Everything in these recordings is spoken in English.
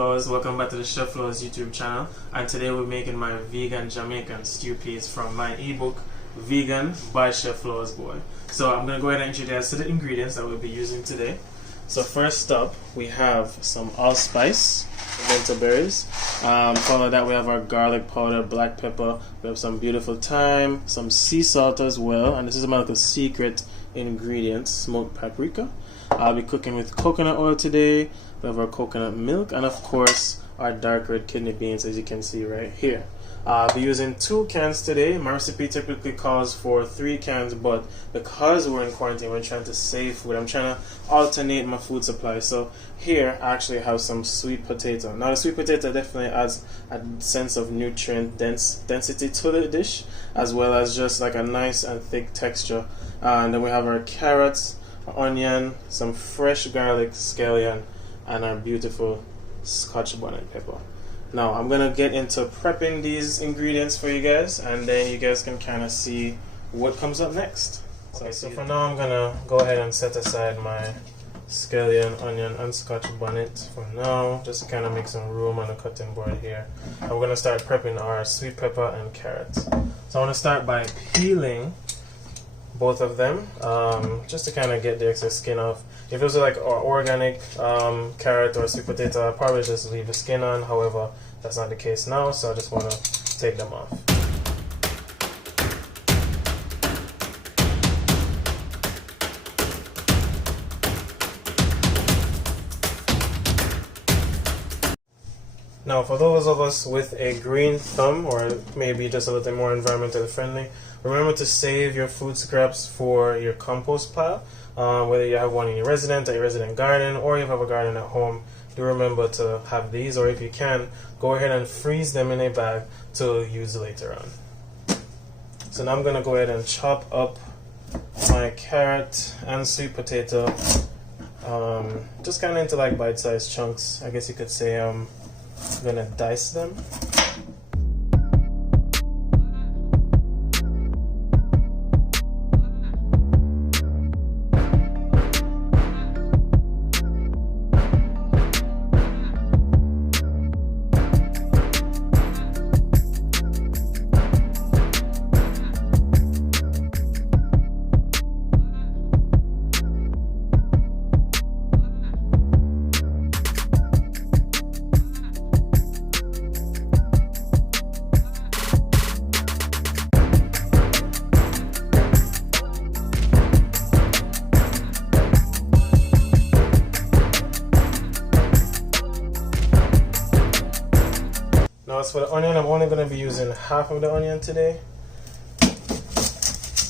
Flowers. Welcome back to the Chef Flowers YouTube channel, and today we're making my vegan Jamaican stew peas from my ebook Vegan by Chef Flowers Boy. So I'm going to go ahead and introduce to the ingredients that we'll be using today. So first up, we have some allspice, Vita berries. Following that, we have our garlic powder, black pepper. We have some beautiful thyme, some sea salt as well, and this is my little secret ingredient, smoked paprika. I'll be cooking with coconut oil today. We have our coconut milk, and of course our dark red kidney beans, as you can see right here. I'll be using 2 cans today. My recipe typically calls for 3 cans, but because we're in quarantine, we're trying to save food. I'm trying to alternate my food supply. So here I actually have some sweet potato. Now the sweet potato definitely adds a sense of nutrient density to the dish, as well as just like a nice and thick texture. And then we have our carrots, onion, some fresh garlic, scallion, and our beautiful Scotch bonnet pepper. Now I'm gonna get into prepping these ingredients for you guys, and then you guys can kind of see what comes up next. Okay, so for now I'm gonna go ahead and set aside my scallion, onion, and Scotch bonnet for now, just to kind of make some room on the cutting board here. And we're gonna start prepping our sweet pepper and carrots. So I want to start by peeling both of them, just to kind of get the excess skin off. If those are like organic carrot or sweet potato, I'll probably just leave the skin on. However, that's not the case now, so I just want to take them off. Now, for those of us with a green thumb, or maybe just a little more environmentally friendly, remember to save your food scraps for your compost pile. Whether you have one in your resident or your resident garden, or you have a garden at home, do remember to have these, or if you can, go ahead and freeze them in a bag to use later on. So now I'm going to go ahead and chop up my carrot and sweet potato, just kind of into like bite-sized chunks. I guess you could say I'm going to dice them. As for the onion, I'm only going to be using half of the onion today.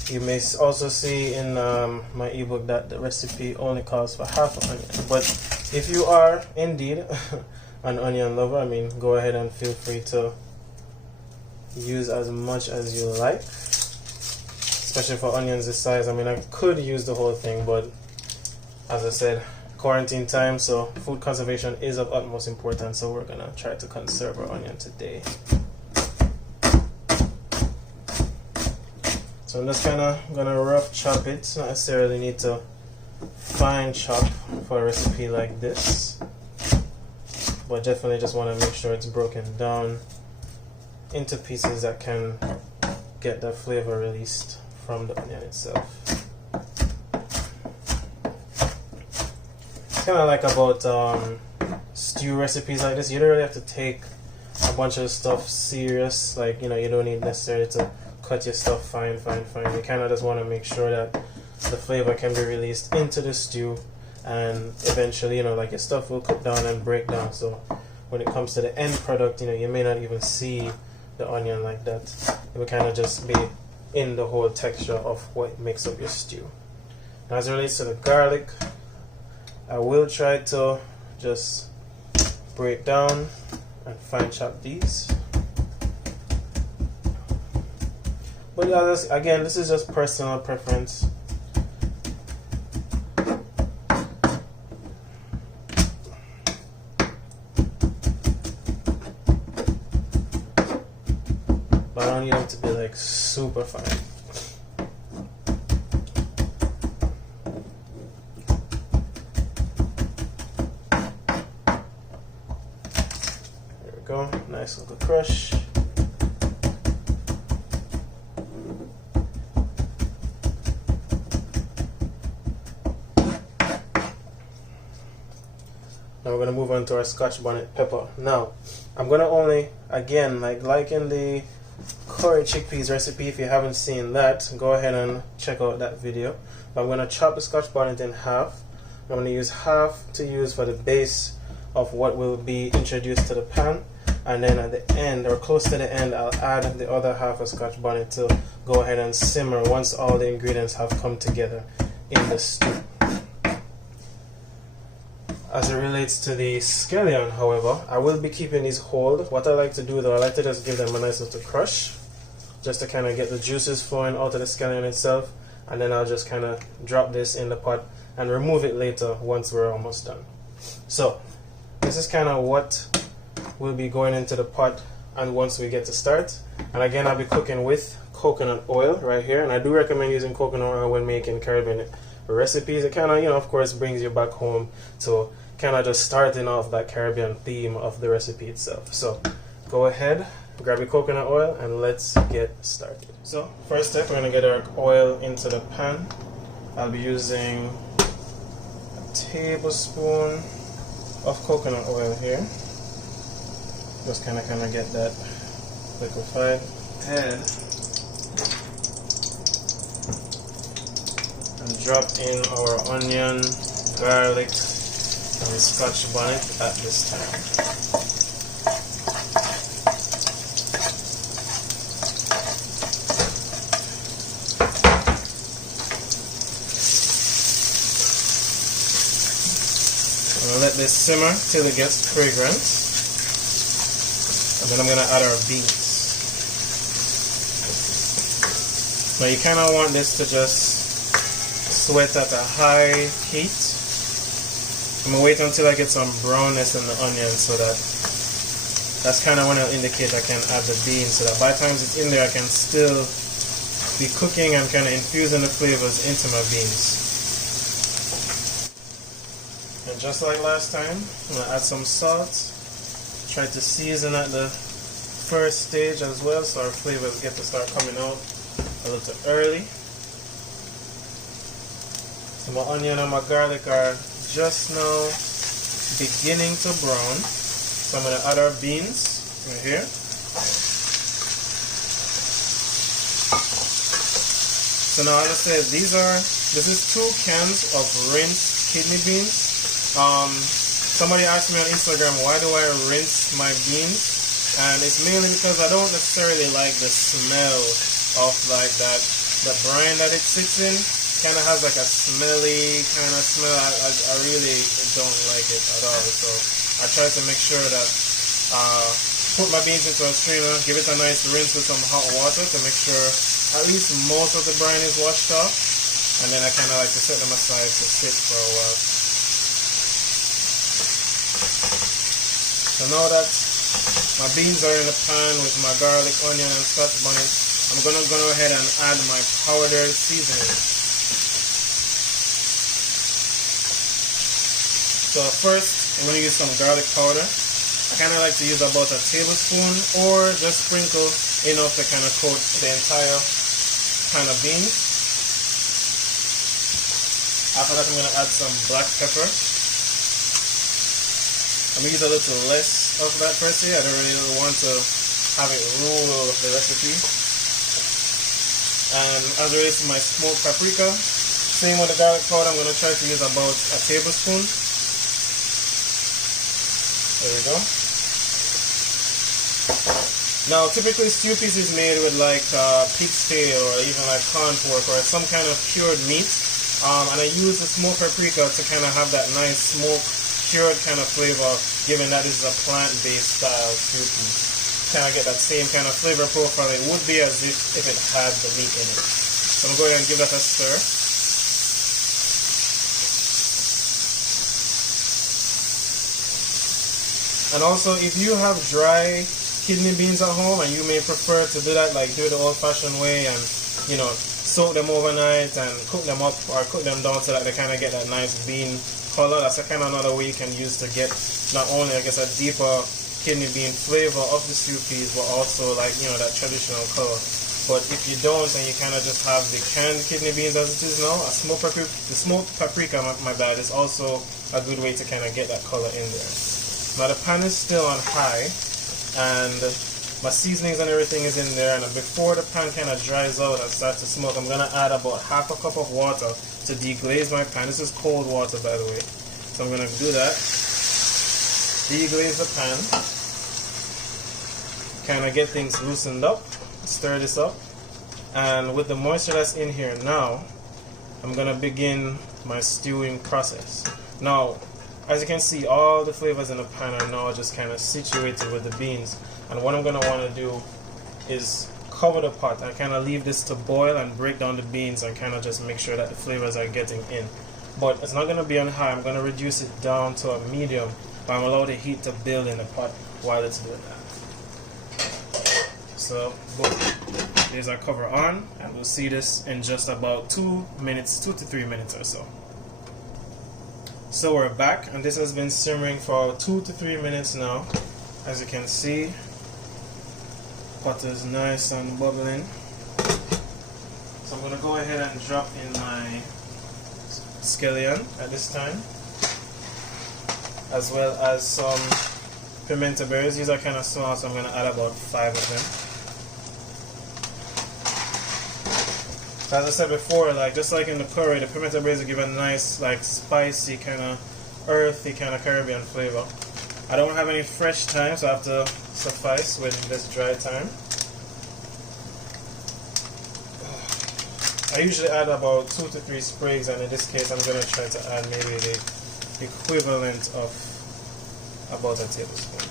You may also see in my ebook that the recipe only calls for half an onion. But if you are indeed an onion lover, I mean, go ahead and feel free to use as much as you like, especially for onions this size. I mean, I could use the whole thing, but as I said, quarantine time, so food conservation is of utmost importance, so we're gonna try to conserve our onion today. So I'm just gonna rough chop it. Not necessarily need to fine chop for a recipe like this, but definitely just want to make sure it's broken down into pieces that can get the flavor released from the onion itself. Kind of like about stew recipes like this, you don't really have to take a bunch of stuff serious. Like, you know, you don't need necessarily to cut your stuff fine. You kind of just want to make sure that the flavor can be released into the stew, and eventually, you know, like your stuff will cook down and break down. So when it comes to the end product, you know, you may not even see the onion like that. It will kind of just be in the whole texture of what makes up your stew. Now, as it relates to the garlic, I will try to just break down and fine chop these. But again, this is just personal preference. But I don't need them to be like super fine. go. Nice little crush. Now we're going to move on to our Scotch bonnet pepper. Now, I'm going to only, again, like in the curry chickpeas recipe, if you haven't seen that, go ahead and check out that video. But I'm going to chop the Scotch bonnet in half. I'm going to use half to use for the base of what will be introduced to the pan. And then at the end, or close to the end, I'll add the other half of Scotch bonnet to go ahead and simmer once all the ingredients have come together in the stew. As it relates to the scallion, however, I will be keeping these whole. What I like to do though, I like to just give them a nice little crush, just to kind of get the juices flowing out of the scallion itself, and then I'll just kind of drop this in the pot and remove it later once we're almost done. So, this is kind of what will be going into the pot and once we get to start. And again, I'll be cooking with coconut oil right here, and I do recommend using coconut oil when making Caribbean recipes. It kind of, of course, brings you back home to kind of just starting off that Caribbean theme of the recipe itself. So go ahead, grab your coconut oil, and let's get started. So first step, we're going to get our oil into the pan. I'll be using a tablespoon of coconut oil here. Just kind of get that liquefied. Add and drop in our onion, garlic, and Scotch bonnet at this time. I'm gonna let this simmer till it gets fragrant, and then I'm gonna add our beans. Now you kind of want this to just sweat at a high heat. I'm going to wait until I get some brownness in the onion, so that's kind of when I'll indicate I can add the beans, so that by the time it's in there I can still be cooking and kind of infusing the flavors into my beans. And just like last time, I'm going to add some salt. Try to season at the first stage as well, so our flavors get to start coming out a little early. So my onion and my garlic are just now beginning to brown. So I'm going to add our beans right here. So now as I said, this is 2 cans of rinsed kidney beans. Somebody asked me on Instagram, why do I rinse my beans? And it's mainly because I don't necessarily like the smell of like the brine that it sits in. Kind of has like a smelly kind of smell. I really don't like it at all. So I try to make sure that put my beans into a strainer, give it a nice rinse with some hot water to make sure at least most of the brine is washed off, and then I kind of like to set them aside to sit for a while. So now that my beans are in the pan with my garlic, onion, and Scotch bonnet, I'm gonna go ahead and add my powdered seasoning. So first, I'm going to use some garlic powder. I kind of like to use about a tablespoon, or just sprinkle enough to kind of coat the entire pan of beans. After that, I'm going to add some black pepper. I'm going to use a little less of that per se. I don't really want to have it rule the recipe. And as it relates to my smoked paprika, same with the garlic powder, I'm going to try to use about a tablespoon. There we go. Now, typically stew piece is made with like pig's tail or even like corn pork or some kind of cured meat. And I use the smoked paprika to kind of have that nice smoked cured kind of flavor, given that this is a plant-based style stew piece. Kind of get that same kind of flavor profile it would be as if it had the meat in it. So I'm going to go ahead and give that a stir. And also, if you have dry kidney beans at home and you may prefer to do that, like do it the old-fashioned way and, soak them overnight and cook them up or cook them down so that they kind of get that nice bean color, that's a kind of another way you can use to get not only, I guess, a deeper kidney bean flavor of the stew peas, but also like, you know, that traditional color. But if you don't and you kind of just have the canned kidney beans as it is now, the smoked paprika, my bad, is also a good way to kind of get that color in there. Now the pan is still on high, and my seasonings and everything is in there, and before the pan kind of dries out and starts to smoke, I'm going to add about half a cup of water to deglaze my pan. This is cold water, by the way. So I'm going to do that. Deglaze the pan. Kind of get things loosened up. Stir this up. And with the moisture that's in here now, I'm going to begin my stewing process. Now, as you can see, all the flavors in the pan are now just kind of situated with the beans. And what I'm going to want to do is cover the pot and kind of leave this to boil and break down the beans and kind of just make sure that the flavors are getting in. But it's not going to be on high. I'm going to reduce it down to a medium, but I'm allowed the heat to build in the pot while it's doing that. So, boom. There's our cover on, and we'll see this in just about 2 to 3 minutes or so. So we're back, and this has been simmering for 2 to 3 minutes now. As you can see, pot is nice and bubbling. So I'm going to go ahead and drop in my scallion at this time, as well as some pimento berries. These are kind of small, so I'm going to add about 5 of them. As I said before, like just like in the curry, the pimento berries will give a nice, like spicy, kind of earthy, kind of Caribbean flavor. I don't have any fresh thyme, so I have to suffice with this dry thyme. I usually add about 2 to 3 sprigs, and in this case I'm going to try to add maybe the equivalent of about a tablespoon.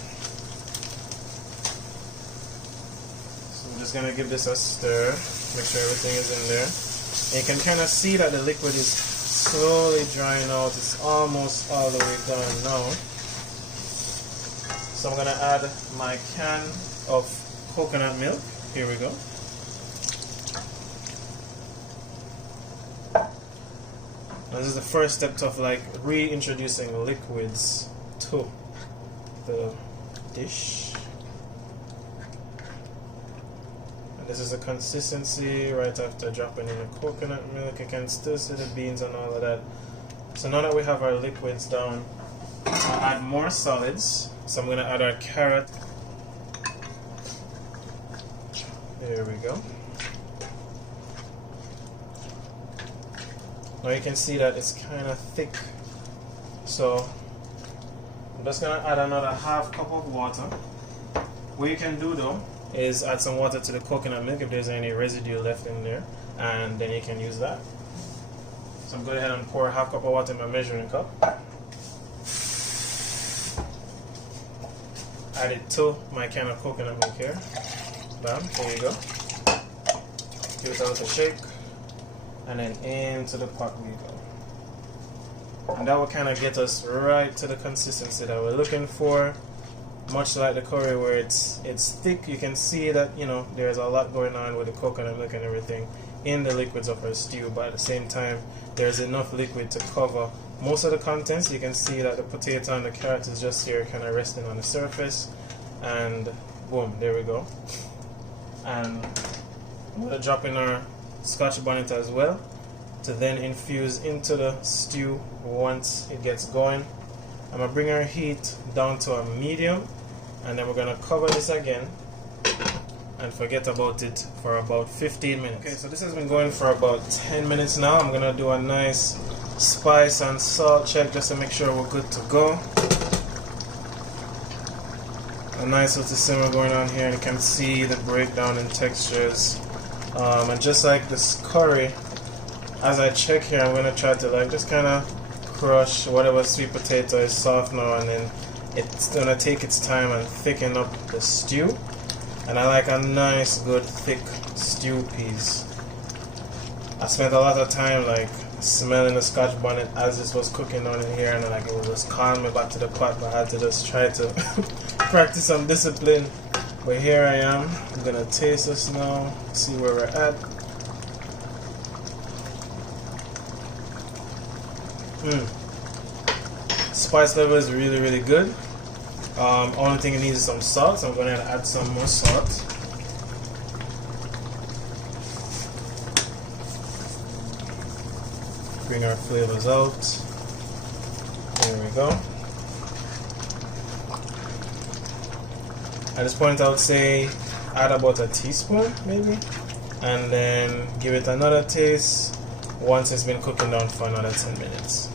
So I'm just going to give this a stir, make sure everything is in there. And you can kind of see that the liquid is slowly drying out. It's almost all the way done now. So I'm going to add my can of coconut milk. Here we go. This is the first step of like reintroducing liquids to the dish. And this is the consistency right after dropping in the coconut milk. You can still see the beans and all of that. So now that we have our liquids down, I'll add more solids. So I'm going to add our carrot. There we go. Now you can see that it's kind of thick. So I'm just going to add another half cup of water. What you can do though is add some water to the coconut milk if there's any residue left in there, and then you can use that. So I'm going to go ahead and pour a half cup of water in my measuring cup. Add it to my can of coconut milk here. Bam, there you go. Give it a little shake, and then into the pot we go. And that will kind of get us right to the consistency that we're looking for. Much like the curry where it's thick, you can see that, you know, there's a lot going on with the coconut milk and everything in the liquids of our stew, but at the same time there's enough liquid to cover most of the contents. You can see that the potato and the carrot is just here kind of resting on the surface, and boom, there we go. And I'm going to drop in our Scotch bonnet as well to then infuse into the stew once it gets going. I'm going to bring our heat down to a medium, and then we're going to cover this again and forget about it for about 15 minutes. Okay, so this has been going for about 10 minutes now. I'm going to do a nice spice and salt check just to make sure we're good to go. A nice little simmer going on here, and you can see the breakdown in textures. And just like this curry, as I check here, I'm going to try to like just kind of crush whatever sweet potato is soft now, and then it's going to take its time and thicken up the stew. And I like a nice good thick stew piece. I spent a lot of time like smelling the Scotch bonnet as this was cooking down in here, and like it was just calling me back to the pot, but I had to just try to practice some discipline. But here I am. I'm gonna taste this now, see where we're at. Spice level is really, really good. Only thing it needs is some salt, so I'm going to add some more salt. Bring our flavors out. There we go. At this point, I would say add about a teaspoon, maybe, and then give it another taste once it's been cooking down for another 10 minutes.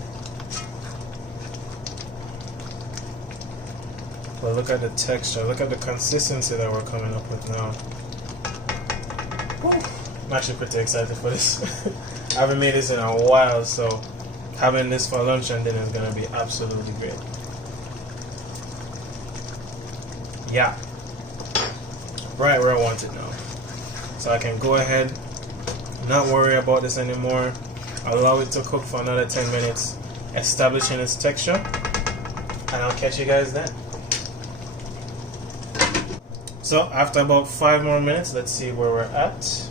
But look at the texture, look at the consistency that we're coming up with now. I'm actually pretty excited for this. I haven't made this in a while, so having this for lunch and dinner is going to be absolutely great. Yeah. Right where I want it now. So I can go ahead, not worry about this anymore, allow it to cook for another 10 minutes, establishing its texture, and I'll catch you guys then. So after about 5 more minutes, let's see where we're at.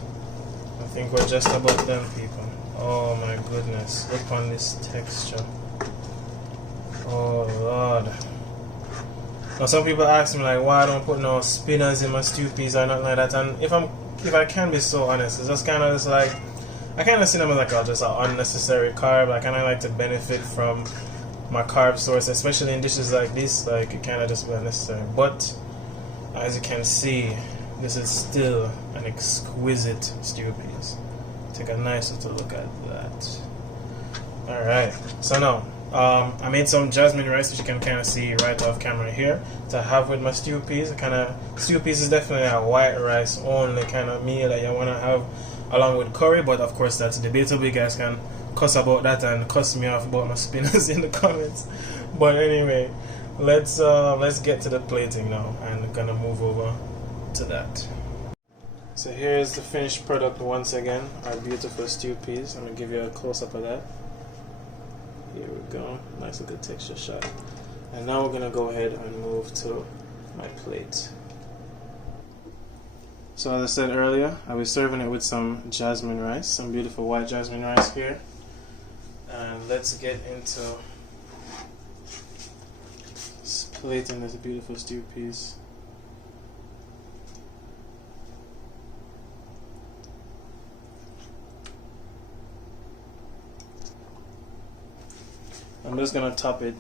I think we're just about done, people. Oh my goodness, look on this texture. Oh Lord. Now some people ask me like why I don't put no spinners in my stew peas or nothing like that, and if I can be so honest, it's just kind of just like I kind of see them as like just an unnecessary carb. I kind of like to benefit from my carb source, especially in dishes like this. Like it kind of just be unnecessary. But as you can see, this is still an exquisite stew peas. Take a nice little look at that. All right, so now I made some jasmine rice, which you can kind of see right off camera here, to have with my stew peas. Stew peas is definitely a white rice only kind of meal that you want to have along with curry, but of course that's debatable. You guys can cuss about that and cuss me off about my spinners in the comments. But anyway, let's get to the plating now, and I'm gonna move over to that. So here's the finished product once again, our beautiful stew peas. I'm gonna give you a close-up of that. Here we go, nice little texture shot. And now we're gonna go ahead and move to my plate. So as I said earlier, I was serving it with some jasmine rice, some beautiful white jasmine rice here. And let's get into plating this beautiful stew peas. I'm just gonna top it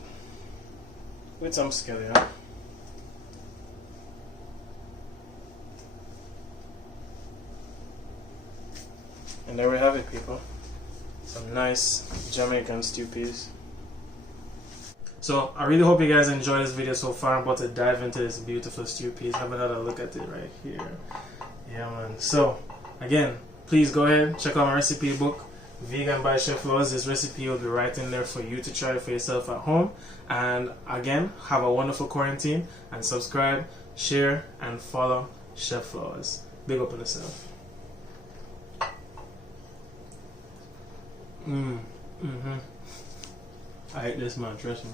with some scallion. And there we have it, people. Some nice Jamaican stew peas. So I really hope you guys enjoyed this video so far. I'm about to dive into this beautiful stew peas. Have another look at it right here. Yeah, man. So again, please go ahead, check out my recipe book, Vegan by Chef Laws. This recipe will be right in there for you to try for yourself at home. And again, have a wonderful quarantine, and subscribe, share, and follow Chef Laws. Big up on yourself. I hate this, man, trust me.